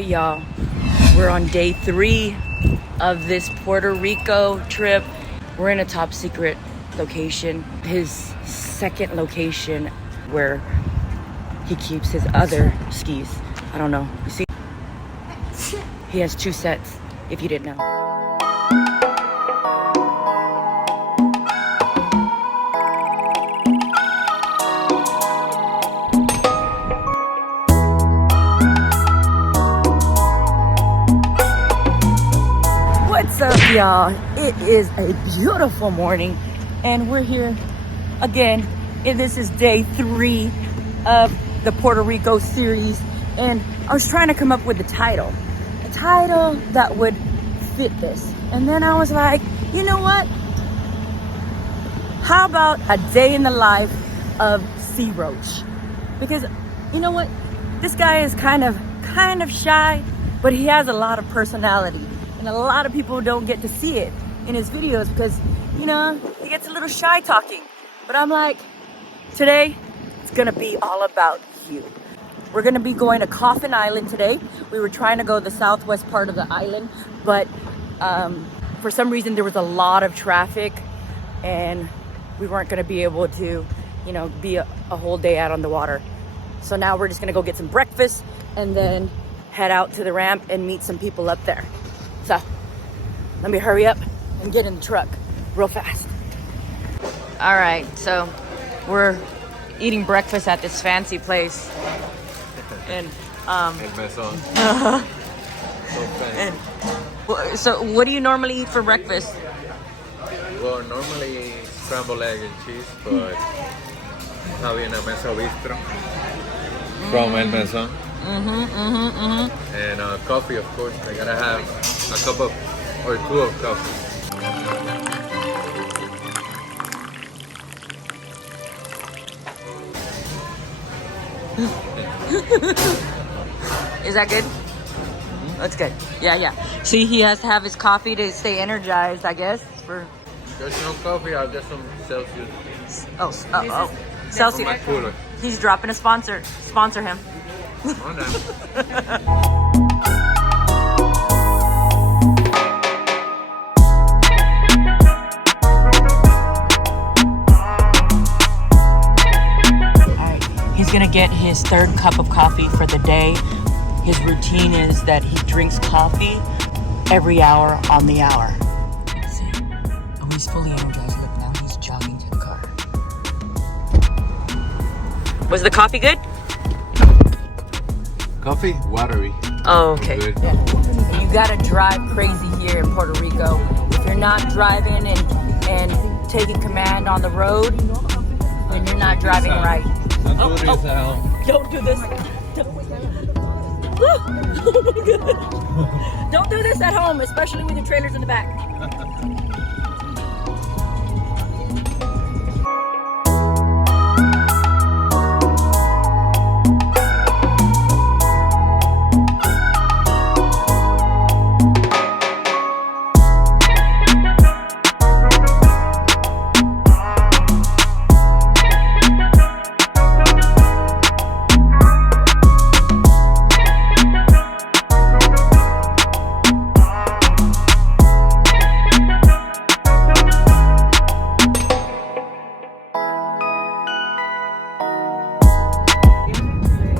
right, y'all, we're on day 3 of this Puerto Rico trip. We're in a top secret location, his second location where he keeps his other skis. I don't know, you see, he has 2 sets, if you didn't know. What's up, y'all? It is a beautiful morning and we're here again, and this is day 3 of the Puerto Rico series, and I was trying to come up with a title that would fit this, and then I was like, you know what, how about a day in the life of Sea Roach? Because you know what, this guy is kind of shy, but he has a lot of personality. And a lot of people don't get to see it in his videos because, you know, he gets a little shy talking. But I'm like, today, it's gonna be all about you. We're gonna be going to Coffin Island today. We were trying to go the southwest part of the island, but for some reason there was a lot of traffic and we weren't gonna be able to, you know, be a whole day out on the water. So now we're just gonna go get some breakfast and then head out to the ramp and meet some people up there. So let me hurry up and get in the truck real fast. All right, so we're eating breakfast at this fancy place. And so what do you normally eat for breakfast? Well, normally scrambled egg and cheese, but having a mesa bistro from El Mesón. And coffee, of course. I gotta have a cup of or 2 of coffee. Is that good? That's good. Yeah. See, he has to have his coffee to stay energized, I guess. For There's no coffee, I'll get some Celsius. Oh, Celsius. My cooler. He's dropping a sponsor. Sponsor him. On now. He's gonna get his 3rd cup of coffee for the day. His routine is that he drinks coffee every hour on the hour. Let's see. Oh, he's fully energized. Look, now he's jogging to the car. Was the coffee good? Coffee? Watery. Oh, okay. Yeah. You gotta drive crazy here in Puerto Rico. If you're not driving and taking command on the road, then you're not driving right. Don't do this. Oh my God. Don't do this at home, especially with the trailers in the back.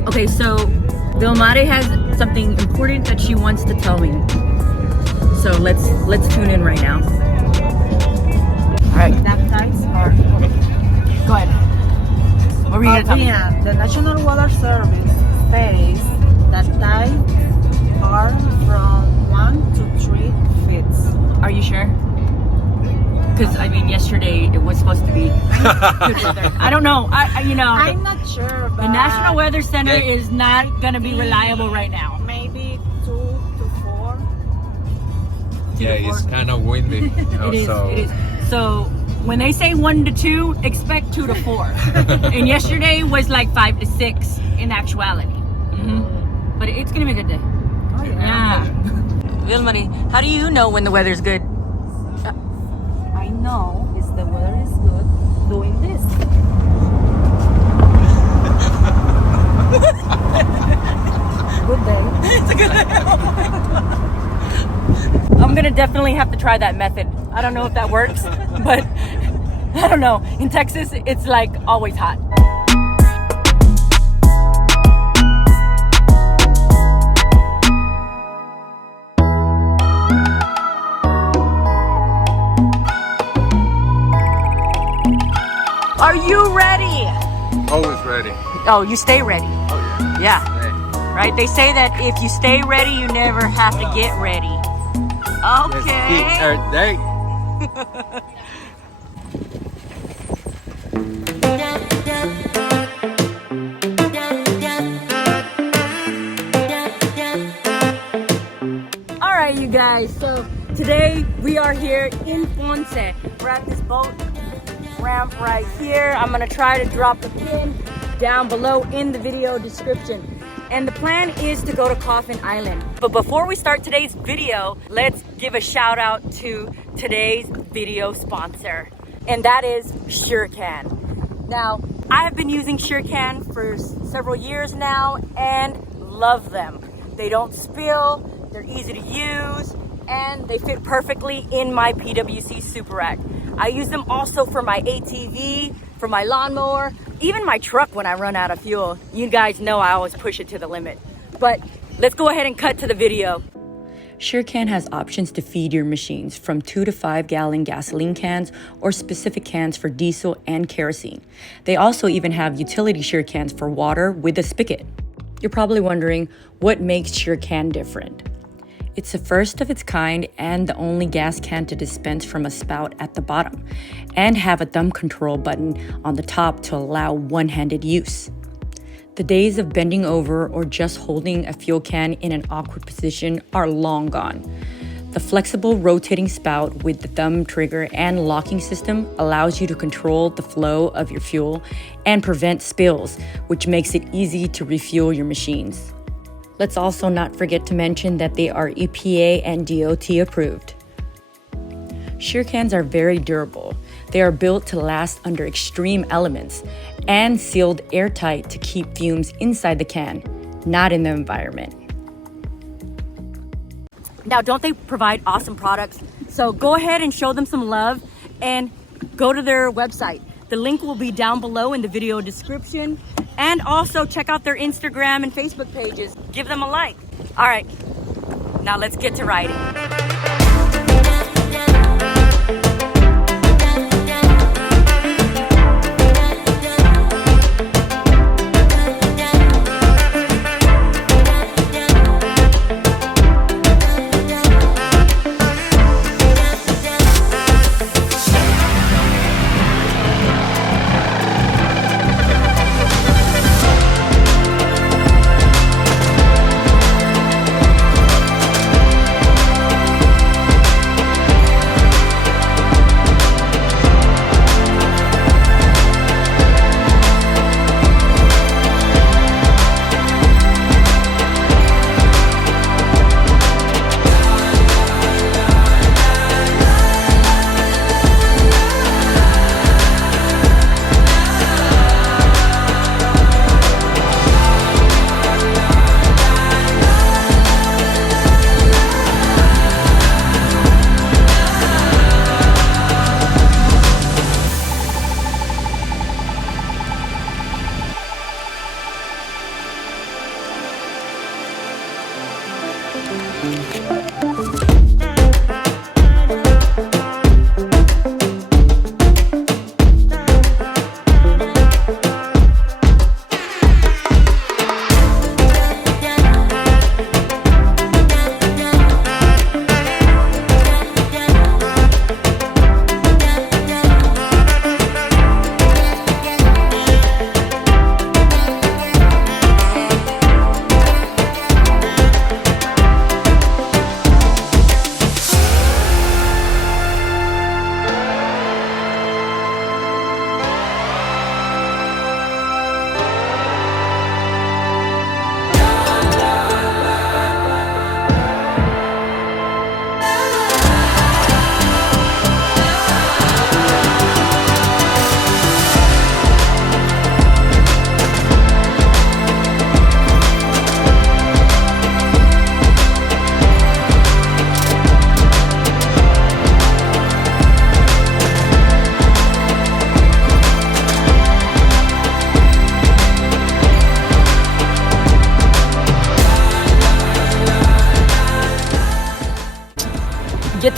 Okay, so Vilmare has something important that she wants to tell me. So let's tune in right now. All right. Tides are Go ahead. What were you gonna tell me? The National Water Service says that tides are from 1 to 3 feet. Are you sure? Because I mean, yesterday it was supposed to be good weather. I don't know. You know, I'm not sure, but the National Weather Center is not gonna be reliable right now. Maybe 2 to 4. Yeah, it's kind of windy. It is. So when they say 1 to 2, expect 2 to 4. And yesterday was like 5 to 6 in actuality. But it's gonna be a good day. Oh yeah. Vilmare, how do you know when the weather's good? I know is the weather is good doing this. Good day. It's a good day. gonna definitely have to try that method. I don't know if that works, but I don't know. In Texas, it's like always hot. Are you ready? Always ready. Oh, you stay ready. Oh yeah. Yeah. Hey. Right? They say that if you stay ready, you never have to get ready. Okay. Yes, day. All right, you guys. So today we are here in Ponce. We're at this boat ramp right here. I'm gonna try to drop the pin down below in the video description. And the plan is to go to Coffin Island. But before we start today's video, let's give a shout out to today's video sponsor, and that is SureCan. Now, I have been using SureCan for several years now and love them. They don't spill, they're easy to use, and they fit perfectly in my PWC Super Rack. I use them also for my ATV, for my lawnmower, even my truck when I run out of fuel. You guys know I always push it to the limit. But let's go ahead and cut to the video. SureCan has options to feed your machines, from 2 to 5 gallon gasoline cans or specific cans for diesel and kerosene. They also even have utility SureCans for water with a spigot. You're probably wondering, what makes SureCan different? It's the first of its kind and the only gas can to dispense from a spout at the bottom, and have a thumb control button on the top to allow one-handed use. The days of bending over or just holding a fuel can in an awkward position are long gone. The flexible rotating spout with the thumb trigger and locking system allows you to control the flow of your fuel and prevent spills, which makes it easy to refuel your machines. Let's also not forget to mention that they are EPA and DOT approved. SureCans are very durable. They are built to last under extreme elements and sealed airtight to keep fumes inside the can, not in the environment. Now, don't they provide awesome products? So go ahead and show them some love and go to their website. The link will be down below in the video description. And also check out their Instagram and Facebook pages. Give them a like. All right, now let's get to riding.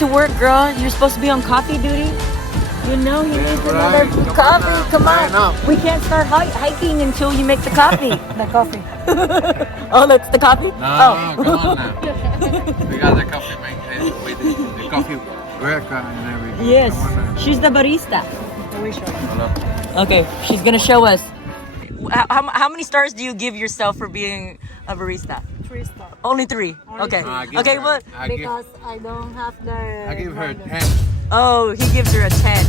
to work, girl. You're supposed to be on coffee duty. You know he needs another right. coffee. Come Line on. up. We can't start hiking until you make the coffee. The coffee. Oh, that's the coffee? No, come on now. We got the coffee maker with the coffee worker and everything. Yes. Come on now. She's the barista. We show you. Hello. Okay, she's gonna show us. How many stars do you give yourself for being a barista? 3 stars. Only 3. Only Okay. three. I give Okay, her- well, I give- Because I don't have the. I give her 10. oh, he gives her a 10.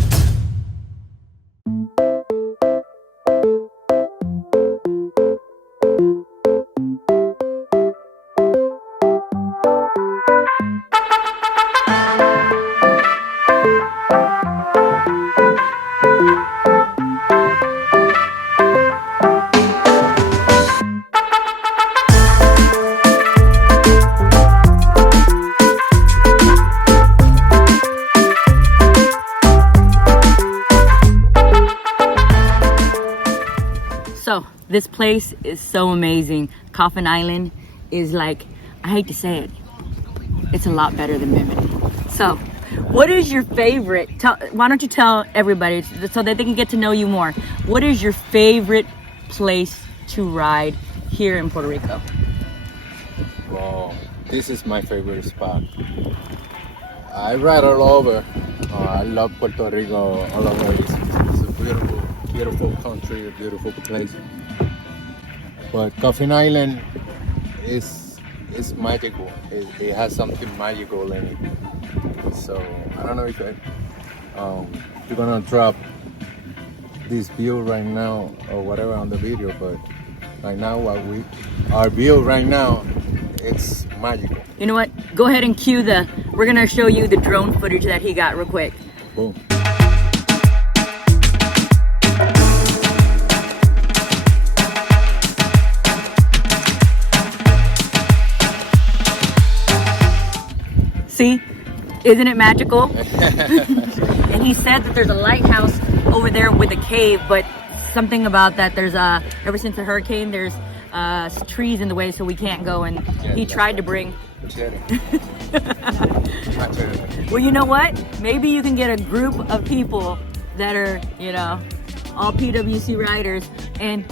So this place is so amazing. Coffin Island is like, I hate to say it, it's a lot better than Bimini. So what is your favorite, why don't you tell everybody so that they can get to know you more. What is your favorite place to ride here in Puerto Rico? Well, this is my favorite spot. I ride all over. I love Puerto Rico all over. It's a beautiful, beautiful country, a beautiful place. But Coffin Island is magical. It has something magical in it. So I don't know if you're gonna drop this view right now or whatever on the video, but right now our view right now, it's magical. You know what? Go ahead and cue we're gonna show you the drone footage that he got real quick. Boom. See? Isn't it magical? And he said that there's a lighthouse over there with a cave, but something about that, there's ever since the hurricane, there's trees in the way, so we can't go. And he tried to bring. Well, you know what? Maybe you can get a group of people that are, you know, all PWC riders and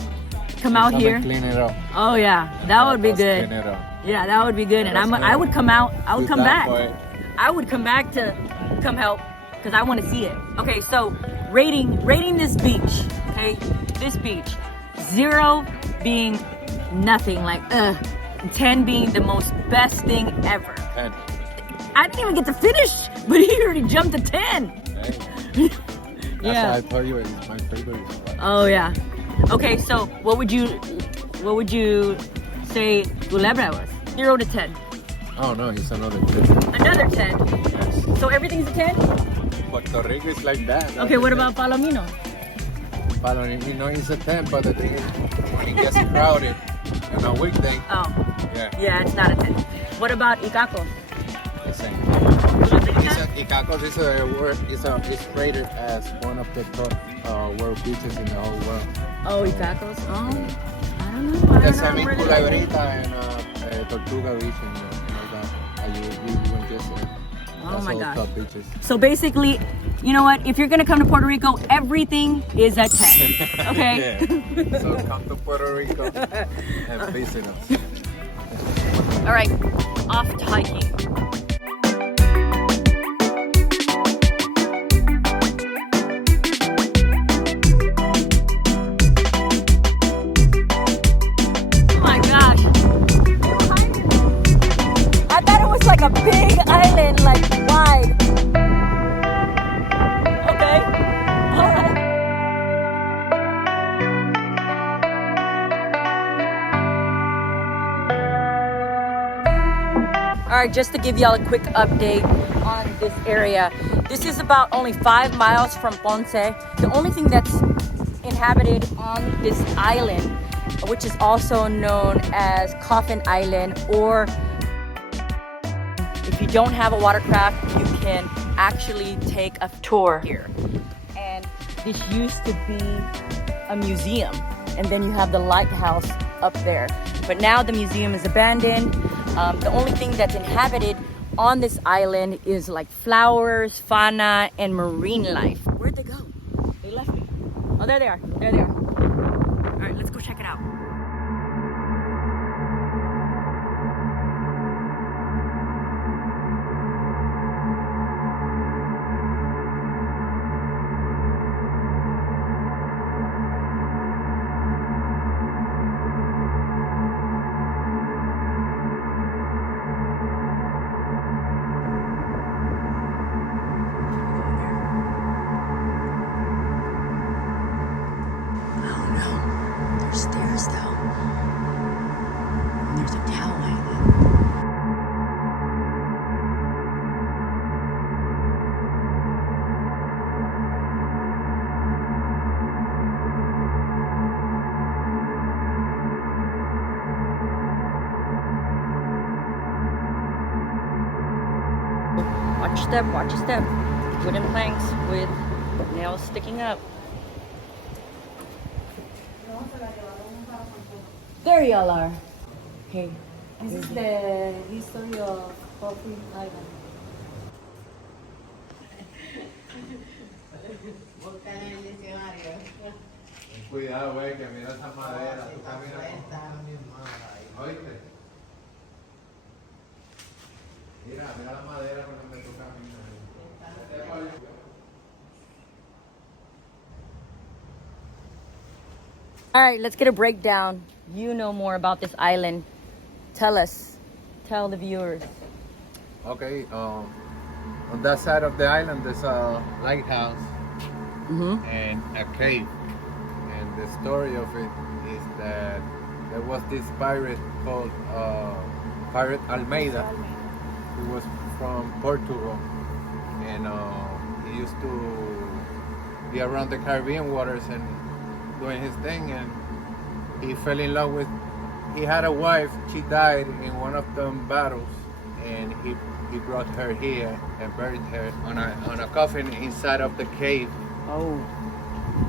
come out here. And clean it up. Oh yeah, that would be Clean good. it up. Yeah, that would be good. And I would come out. I would Do come that back. for it. I would come back to come help because I want to see it. Okay, so rating this beach. Okay, this beach, 0 being nothing, like 10 being the most best thing ever. 10. I didn't even get to finish, but he already jumped to 10. Hey. That's Yeah. why I told you it's my favorite spot. Oh yeah. Okay, so what would you say Culebra was? 0 to 10. Oh no, it's another good. Another 10. Yes. So everything's a 10? Puerto Rico is like that. Okay, what about Palomino? Palomino is a 10, but the thing is, when it gets crowded on a weekday, Oh, yeah, it's not a 10. What about Icacos? the same. You think It's that? Icacos is rated as one of the top world beaches in the whole world. Oh, Icacos? Oh, I don't know. The same in Culebrita and Tortuga Beach and all that. You went yesterday. Oh That's my all gosh. top beaches. So basically, you know what? If you're gonna come to Puerto Rico, everything is a 10. Okay? Yeah. So come to Puerto Rico and visit us. All right, off to hiking. Oh my gosh. I thought it was like a big island, like wide. Okay. All right. All right, just to give y'all a quick update on this area. This is about only 5 miles from Ponce. The only thing that's inhabited on this island, which is also known as Coffin Island, or if you don't have a watercraft, you can actually take a tour here. And this used to be a museum, and then you have the lighthouse up there. But now the museum is abandoned. The only thing that's inhabited on this island is like flowers, fauna, and marine life. Where'd they go? They left me. Oh, there they are. There they are. All right, let's go check it out. Stairs though. And there's a cow island. Watch step, watch a step. Wooden planks with nails sticking up. There y'all are. Hey. This is the history of Coffin Island. Cuidado, güey, que mira esa madera. Tú caminas. ¿Oíste? Mira la madera con donde tú caminas. All right, let's get a breakdown. You know more about this island. Tell us. Tell the viewers. Okay, on that side of the island there's a lighthouse and a cave. And the story of it is that there was this pirate called Pirate Almeida. He was from Portugal, and he used to be around the Caribbean waters and doing his thing, and he fell in love with, he had a wife, she died in one of them battles, and he brought her here and buried her on a coffin inside of the cave. Oh.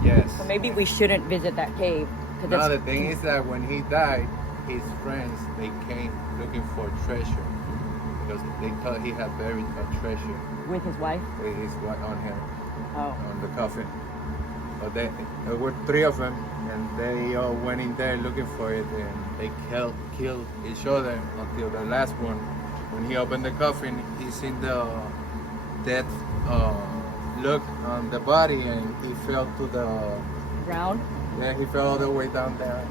Yes. So maybe we shouldn't visit that cave. No, the thing is that when he died, his friends, they came looking for treasure because they thought he had buried a treasure. With his wife? With his wife on him, on the coffin. But there were 3 of them, and they all went in there looking for it, and they killed each other until the last one. When he opened the coffin, he seen the death look on the body, and he fell to the Ground? Yeah, he fell all the way down there.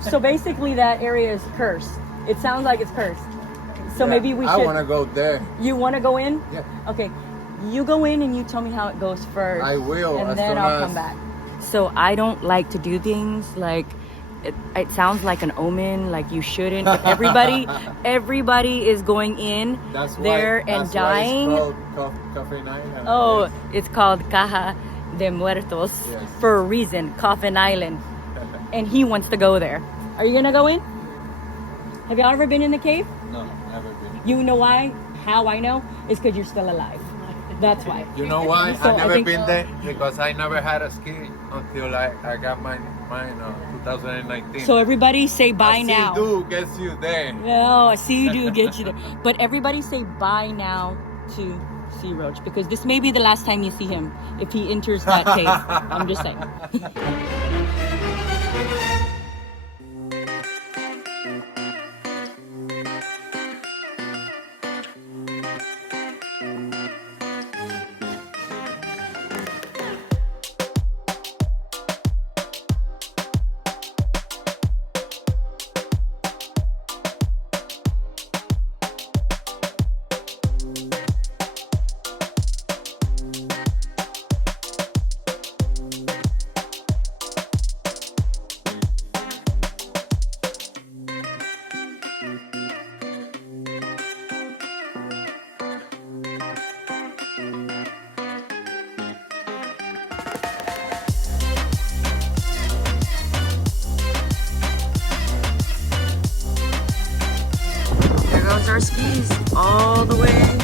So basically that area is cursed. It sounds like it's cursed. So Yeah, maybe we should... I want to go there. You want to go in? Yeah. Okay. You go in and you tell me how it goes first. I will. And as then soon I'll as... come back. So I don't like to do things like... It sounds like an omen, like you shouldn't. But everybody is going in there and dying. Why it's called Coffin Island. Oh, it's called Caja de Muertos for a reason, Coffin Island. And he wants to go there. Are you gonna go in? Have y'all ever been in the cave? No, never been. You know why? How I know? Is because you're still alive. That's why. You know why? So I've never think- been there because I never had a ski until I got mine 2019. So everybody say bye now. Seadoo gets you there. No, a Seadoo gets you there. But everybody say bye now to Sea Roach because this may be the last time you see him if he enters that cave. I'm just saying. Our skis all the way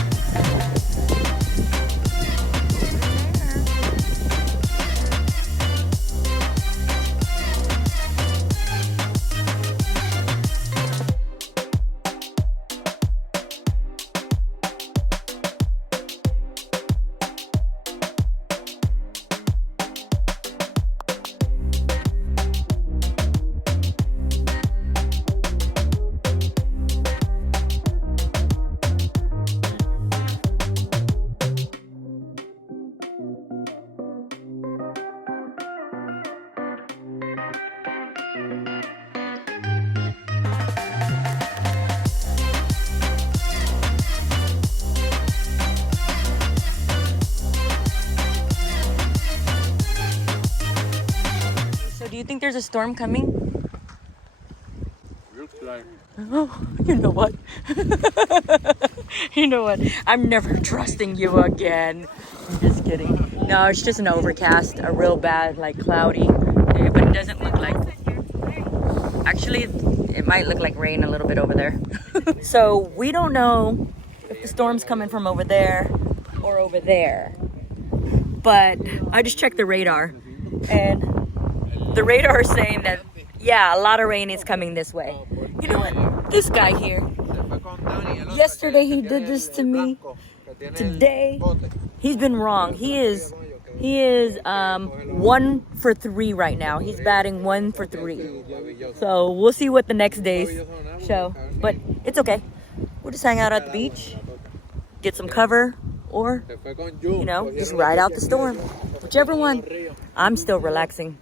you think there's a storm coming? Looks like. Oh, you know what? You know what? I'm never trusting you again. I'm just kidding. No, it's just an overcast, a real bad, like cloudy day, but it doesn't look like. Actually, it might look like rain a little bit over there. So we don't know if the storm's coming from over there or over there. But I just checked the radar, and the radar is saying that, yeah, a lot of rain is coming this way. You know what? This guy here, yesterday he did this to me. Today, he's been wrong. He is 1 for 3 right now. He's batting 1 for 3. So we'll see what the next days show. But it's okay. We'll just hang out at the beach, get some cover, or, you know, just ride out the storm. Whichever one. I'm still relaxing.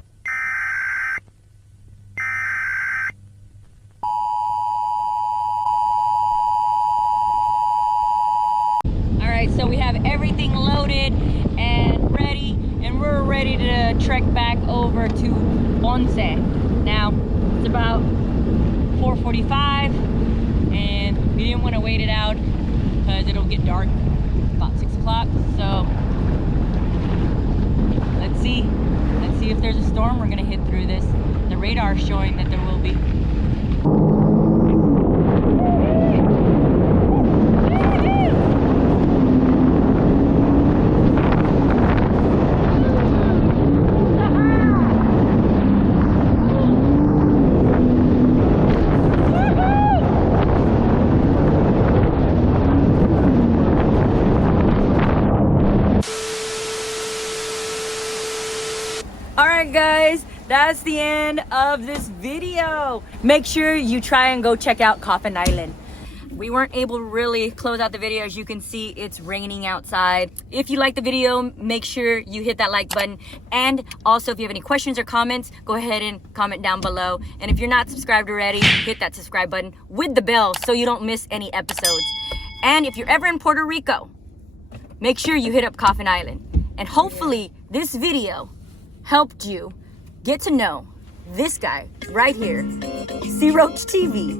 Alright, so we have everything loaded and ready, and we're ready to trek back over to Ponce. Now, it's about 4:45, and we didn't want to wait it out because it'll get dark about 6 o'clock. So let's see if there's a storm. We're gonna hit through this. The radar is showing that there will be. Alright guys, that's the end of this video. Make sure you try and go check out Coffin Island. We weren't able to really close out the video. As you can see, it's raining outside. If you like the video, make sure you hit that like button. And also, if you have any questions or comments, go ahead and comment down below. And if you're not subscribed already, hit that subscribe button with the bell so you don't miss any episodes. And if you're ever in Puerto Rico, make sure you hit up Coffin Island. And hopefully this video helped you get to know this guy right here, Sea Roach TV.